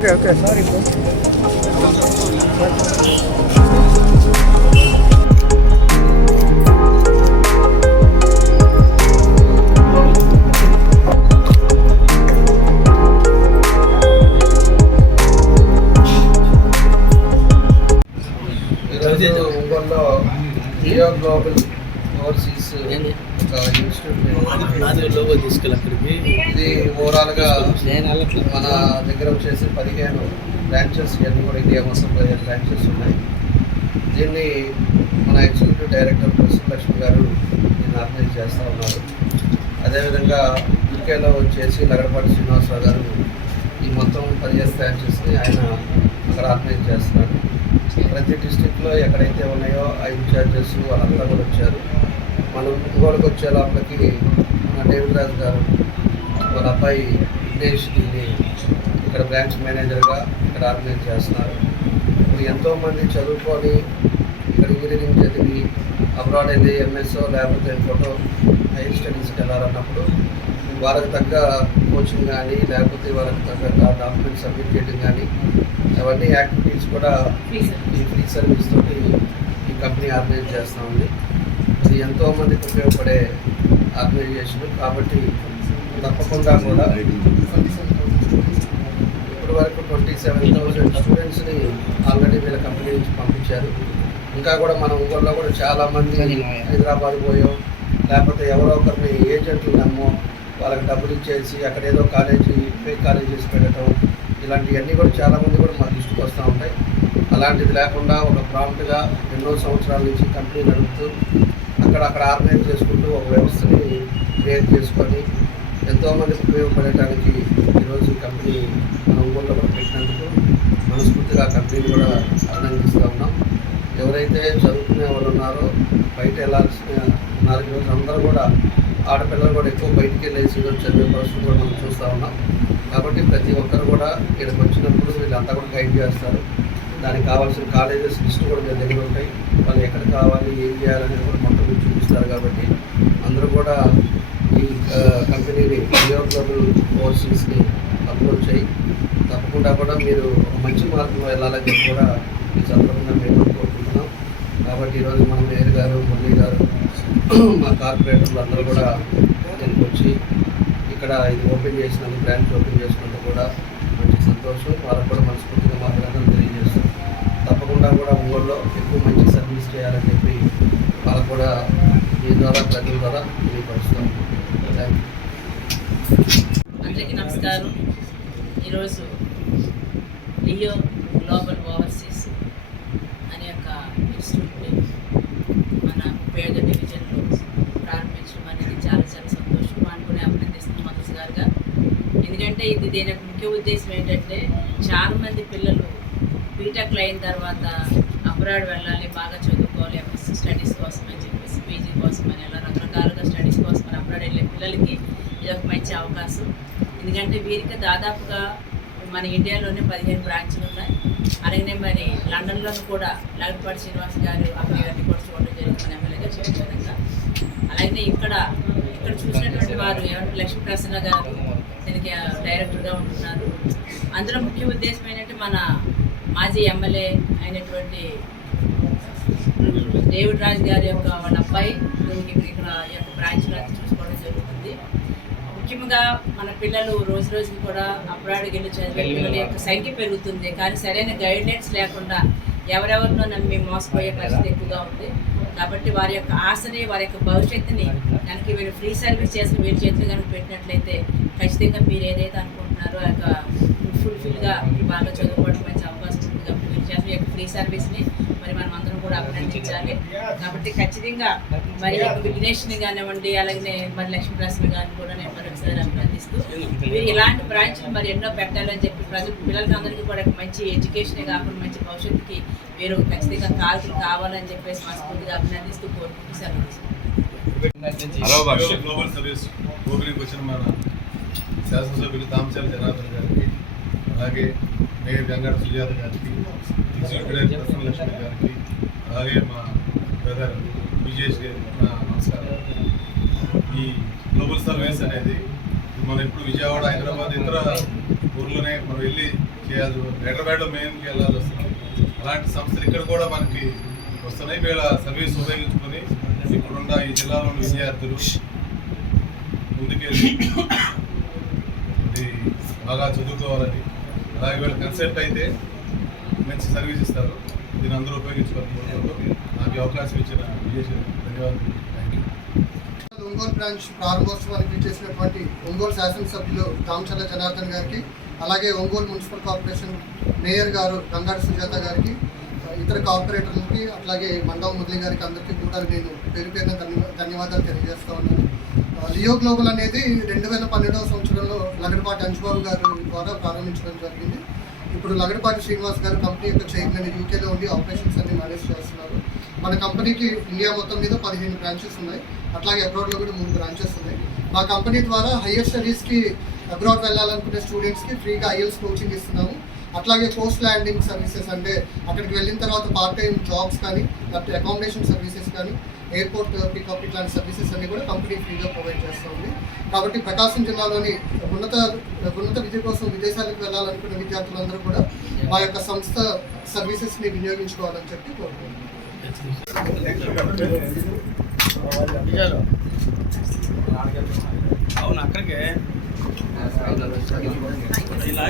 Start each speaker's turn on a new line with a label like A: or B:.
A: Okay okay sorry bro
B: ఈరోజు ఒంగోలులో Jio global overseas ఒక
C: తీసుకెళ్ళి అక్కడికి
B: ఇది ఓవరాల్గా
C: నేను
B: మన దగ్గర వచ్చేసి పదిహేను బ్రాంచెస్ ఇవన్నీ కూడా ఇండియా మొత్తం పదిహేను బ్రాంచెస్ ఉన్నాయి. దీన్ని మన ఎగ్జిక్యూటివ్ డైరెక్టర్ ప్రసన్న లక్ష్మి గారు దీన్ని ఆర్గనైజ్ చేస్తూ ఉన్నారు. అదేవిధంగా యూకేలో వచ్చేసి నగరపాటి శ్రీనివాసరావు గారు ఈ మొత్తం పదిహేను బ్రాంచెస్ని ఆయన అక్కడ ఆర్గనైజ్ చేస్తున్నారు. ప్రతి డిస్టిక్లో ఎక్కడైతే ఉన్నాయో ఆ ఇన్ఛార్జెస్ వాళ్ళంతా కూడా వచ్చారు. మనం ఇంకోటికి వచ్చే లోపలికి మన డేవిడ్ రాజు గారు వాళ్ళ అబ్బాయి దీన్ని ఇక్కడ బ్రాంచ్ మేనేజర్గా ఇక్కడ ఆర్గనైజ్ చేస్తున్నారు. ఇప్పుడు ఎంతోమంది చదువుకొని ఇక్కడ ఇంజనీరింగ్ చదివి అబ్రాడ్ వెళ్ళి ఎంఎస్ఓ లేకపోతే ఫోటో హైయర్ స్టడీస్కి వెళ్ళాలన్నప్పుడు వాళ్ళకి తగ్గ కోచింగ్ కానీ లేకపోతే వాళ్ళకి తగ్గ డాక్యుమెంట్ సబ్మిట్ చేయడం కానీ అవన్నీ యాక్టివిటీస్ కూడా ఈ ఫ్రీ సర్వీస్ తోటి ఈ కంపెనీ ఆర్గనైజ్ చేస్తూ ఉంది. ఇది ఎంతో మందికి ఉపయోగపడే ఆర్గనైజేషన్ కాబట్టి తప్పకుండా కూడా ఇప్పటి వరకు ట్వంటీ సెవెన్ థౌసండ్ స్టూడెంట్స్ని ఆల్రెడీ వీళ్ళ కంపెనీ నుంచి పంపించారు. ఇంకా కూడా మన ఊళ్ళో కూడా చాలామంది హైదరాబాద్ పోయో. లేకపోతే ఎవరో ఒకరిని ఏజెంట్లు నమ్మో వాళ్ళకి డబ్బులు ఇచ్చేసి అక్కడ ఏదో కాలేజీ ఫేక్ కాలేజెస్ పెట్టడం ఇలాంటివన్నీ కూడా చాలామంది కూడా మా దృష్టికి వస్తూ ఉంటాయి. అలాంటిది లేకుండా ఒక ప్రాంప్ట్గా ఎన్నో సంవత్సరాల నుంచి కంపెనీ నడుపుతూ అక్కడ అక్కడ ఆర్గనైజ్ చేసుకుంటూ ఒక వ్యవస్థని క్రియేట్ చేసుకొని ఎంతోమంది ఉపయోగపడటానికి ఈరోజు కంపెనీ మన ఊళ్ళో పెట్టినందుకు మనస్ఫూర్తిగా కంపెనీని కూడా అభినందిస్తూ ఉన్నాం. ఎవరైతే చదువుకునే వాళ్ళు ఉన్నారో బయట వెళ్ళాల్సిన ఉన్నారు ఈరోజు అందరూ కూడా ఆడపిల్లలు కూడా ఎక్కువ బయటికి వెళ్ళేసి చదివే పరిస్థితులు కూడా మనం చూస్తూ ఉన్నాం. కాబట్టి ప్రతి ఒక్కరు కూడా ఇక్కడికి వచ్చినప్పుడు వీళ్ళంతా కూడా గైడ్ చేస్తారు. దానికి కావాల్సిన కాలేజెస్ లిస్ట్ కూడా మీ దగ్గర ఉంటాయి. వాళ్ళు ఎక్కడ కావాలి ఏం చేయాలనేది కూడా చేస్తారు కాబట్టి అందరూ కూడా ఈ కంపెనీని వినియోగదారులు గ్లోబల్ అప్రోచ్ అయ్యి తప్పకుండా కూడా మీరు ఒక మంచి మార్గంలో వెళ్ళాలని కూడా ఈ సందర్భంగా మేము కోరుకుంటున్నాం. కాబట్టి ఈరోజు మన మేయర్ గారు మురళి గారు మా కార్పొరేటర్లు అందరూ కూడా దీనికి వచ్చి ఇక్కడ ఇది ఓపెన్ చేసినందుకు బ్రాంచ్ ఓపెన్ చేసినందుకు కూడా మంచి సంతోషం. వాళ్ళకు కూడా మనస్ఫూర్తిగా మా తెలియజేస్తాం తప్పకుండా కూడా ఊళ్ళో ఎక్కువ మంచి సర్వీస్ చేయాలని చెప్పి వాళ్ళకు కూడా మీ ద్వారా ప్రజల ద్వారా తెలియపరుస్తాం.
D: అందరికీ నమస్కారం. ఈరోజు లియో గ్లోబల్ ఓవర్సీస్ అనే ఒక ఇన్స్టిట్యూట్ని మన పేద డివిజన్లో ప్రారంభించడం అనేది చాలా చాలా సంతోషం. అనుకుని అభినందిస్తున్నాం మధుస్ గారుగా ఎందుకంటే ఇది దీని యొక్క ముఖ్య ఉద్దేశం ఏంటంటే చాలామంది పిల్లలు బీటెక్లు అయిన తర్వాత అబ్రాడ్ వెళ్ళాలి బాగా చదువుకోవాలి స్టడీస్ కోసం అని చెప్పి పీజీ కోసం అని అలా రకరకాలుగా స్టడీస్ కోసం అని అబ్రాడ్ వెళ్ళే పిల్లలకి ఇది ఒక మంచి అవకాశం. ఎందుకంటే వీరికి దాదాపుగా మన ఇండియాలోనే పదిహేను బ్రాంచ్లు ఉన్నాయి. అలాగే మరి లండన్లోనూ కూడా లగడపాటి శ్రీనివాస్ గారు అక్కడ ఇవన్నీ కూడా చూడడం జరుగుతుంది ఎమ్మెల్యేగా చెప్పే విధంగా. అలాగే ఇక్కడ ఇక్కడ చూసినటువంటి వారు ఏమంటే లక్ష్మీ ప్రసన్న గారు దీనికి డైరెక్టర్గా ఉంటున్నారు. అందులో ముఖ్య ఉద్దేశం ఏంటంటే మన మాజీ ఎమ్మెల్యే అయినటువంటి డేవిడ్ రాజ్ గారి యొక్క వాళ్ళ అబ్బాయి దీనికి ఇక్కడ ఈ యొక్క బ్రాంచ్లో చూసుకోవడం జరుగుతుంది. ముఖ్యంగా మన పిల్లలు రోజు రోజుకి కూడా అబ్రాడ్కి వెళ్ళి చదివే పిల్లల యొక్క సంఖ్య పెరుగుతుంది. కానీ సరైన గైడ్లైన్స్ లేకుండా ఎవరెవరినో నమ్మి మోసపోయే పరిస్థితి ఎక్కువగా ఉంది. కాబట్టి వారి యొక్క ఆశని వారి యొక్క భవిష్యత్తుని కనుక వీళ్ళు ఫ్రీ సర్వీస్ చేసి వీరి చేతులు కనుక పెట్టినట్లయితే ఖచ్చితంగా మీరు ఏదైతే అనుకుంటున్నారో ఆ యొక్క ఫుల్ఫిల్గా బాగా చదువుకోవడం మంచి అవకాశం ఉంది. కాబట్టి మీరు చేసిన యొక్క ఫ్రీ సర్వీస్ని మరి మనం అందరం కూడా అభినందించాలి. కాబట్టి ఖచ్చితంగా మరి విఘ్నేష్ని కానివ్వండి అలాగే మరి లక్ష్మీప్రసన్న గారిని కూడా నేను మరొకసారి అభినందిస్తూ మీరు ఇలాంటి బ్రాంచ్లు మరి ఎన్నో పెట్టాలని చెప్పి ప్రజలు పిల్లలకి అందరికీ కూడా మంచి ఎడ్యుకేషనే కాకుండా మంచి భవిష్యత్తుకి మీరు ఖచ్చితంగా కాల్చులు కావాలని చెప్పేసి మనస్ఫూర్తిగా అభినందిస్తూ కోరుకుంటూ సెలవు
E: గ్లోబల్ సర్వీస్ వచ్చిన మన శాసనసభ్యులు తామచాల జనార్దన్ గారికి అలాగే మేయర్ గంగాడ సుజాత గారికి లక్ష్మి గారికి అలాగే మా బ్రదర్ విజేష్ గారికి నా నమస్కారం. ఈ గ్లోబల్ సర్వీస్ అనేది మనం ఇప్పుడు విజయవాడ హైదరాబాద్ ఇతర ఊర్లోనే మనం వెళ్ళి చేయాలి హైదరాబాద్లో మెయిన్కి వెళ్ళాల్సి వస్తుంది. అలాంటి సంస్థలు ఇక్కడ కూడా మనకి వస్తున్నాయి. వీళ్ళ సర్వీస్ ఉపయోగించుకొని ఇప్పుడున్న ఈ జిల్లాలోని విద్యార్థులు ముందుకెళ్ళి బాగా చదువుకోవాలని అలాగే వీళ్ళు కన్సెప్ట్ అయితే మంచి సర్వీస్ ఇస్తారు. దీన్ని అందరూ ఉపయోగించుకోవాలి. నాకు అవకాశం ఇచ్చిన ధన్యవాదాలు.
A: ఒంగోలు బ్రాంచ్ ప్రారంభోత్సవానికి చేసినటువంటి ఒంగోలు శాసనసభ్యులు రామచంద్ర జనార్దన్ గారికి అలాగే ఒంగోలు మున్సిపల్ కార్పొరేషన్ మేయర్ గారు గంగాడి సుజాత గారికి ఇతర కార్పొరేటర్లకి అట్లాగే మండవ మురళి గారికి అందరికీ కూడా నేను పేరు పేరున ధన్యవాదాలు తెలియజేస్తా ఉన్నాను. లియో గ్లోబల్ అనేది రెండు వేల పన్నెండవ సంవత్సరంలో లగడపాటి అంజుబాబు గారు ద్వారా ప్రారంభించడం జరిగింది. ఇప్పుడు లగడపాటి శ్రీనివాస్ గారు కంపెనీ యొక్క చైర్మన్ యూకేలో ఉండి ఆపరేషన్స్ అన్ని మేనేజ్ చేస్తున్నారు. మన కంపెనీకి ఇండియా మొత్తం మీద పదిహేను బ్రాంచెస్ ఉన్నాయి. అట్లాగే అబ్రాడ్లో కూడా మూడు బ్రాంచెస్ ఉన్నాయి. మా కంపెనీ ద్వారా హయ్యర్ స్టడీస్కి అబ్రాడ్ వెళ్ళాలనుకునే స్టూడెంట్స్కి ఫ్రీగా ఐఎల్స్ కోచింగ్ ఇస్తున్నాము. అట్లాగే పోస్ట్ ల్యాండింగ్ సర్వీసెస్ అంటే అక్కడికి వెళ్ళిన తర్వాత పార్ట్ టైం జాబ్స్ కానీ లేకపోతే అకామిడేషన్ సర్వీసెస్ కానీ ఎయిర్పోర్ట్ పికప్ ఇట్లాంటి సర్వీసెస్ అన్ని కూడా కంపెనీ ఫ్రీగా ప్రొవైడ్ చేస్తూ ఉంది కాబట్టి ప్రకాశం జిల్లాలోని ఉన్నత ఉన్నత విద్య కోసం విదేశాలకు వెళ్ళాలనుకున్న విద్యార్థులందరూ కూడా మా యొక్క సంస్థ సర్వీసెస్ని వినియోగించుకోవాలని చెప్పి కోరుకుంటున్నాను
C: అవును అక్కడికే? ఇలా